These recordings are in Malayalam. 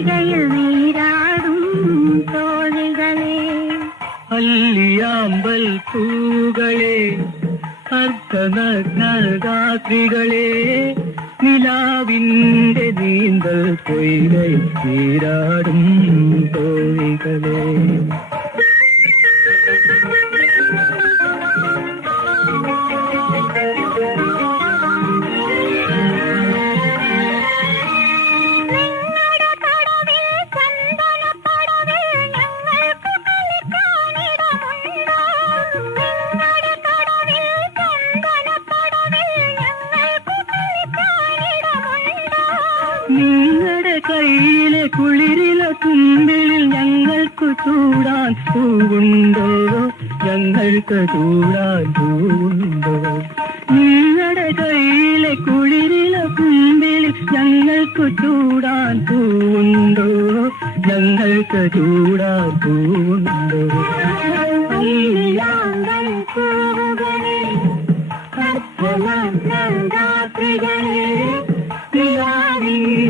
പൊയ്കയിൽ നീരാടും തോഴികളെ അല്ലിയാമ്പൽ പൂകളെ അർദ്ധനഗ്നഗാത്രികളെ നിലാവിന്റെ നീന്തൽ കൊയ്കൈ തീരാടും തോഴികളെ നിങ്ങളുടെ കയ്യിലെ കുളിരിലെ തുമ്പിൽ ഞങ്ങൾക്ക് ചൂടാൻ പൂവുണ്ടോ? ഞങ്ങൾക്ക് ചൂടാൻ പൂവുണ്ടോ? നിങ്ങളുടെ കയ്യിലെ കുളിരിലെ തുമ്പിൽ ഞങ്ങൾക്ക് ചൂടാൻ പൂവുണ്ടോ? ഞങ്ങൾക്ക് ചൂടാൻ പൂവുണ്ടോ? നിലാവിന്റെ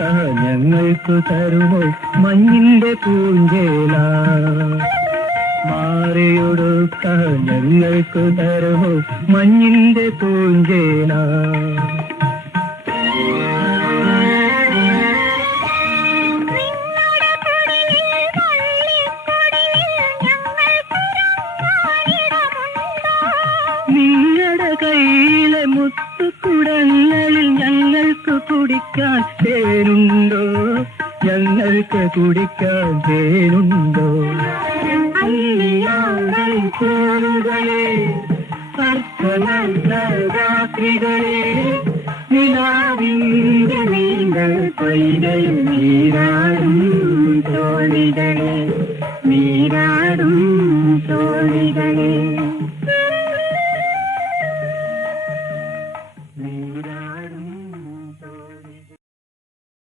ഞങ്ങൾക്ക് തരുമോ മഞ്ഞിന്റെ പൂഞ്ചേല? മാറിയൊടുക്ക ഞങ്ങൾക്ക് തരുമോ മഞ്ഞിന്റെ പൂഞ്ചേല? നിങ്ങളുടെ കയ്യിലെ മുത്തുക്കുടങ്ങളിൽ കുടിക്കാൻ തേനുണ്ടോ ഞങ്ങൾക്ക് കുടിക്കാൻ തേനുണ്ടോ പൂവുകളെ രാത്രികളെ നിലാവിന്റെ നീന്തൽ പൊയ്കയിൽ നീരാടും തോണികളെ നീരാടും തോഴികളെ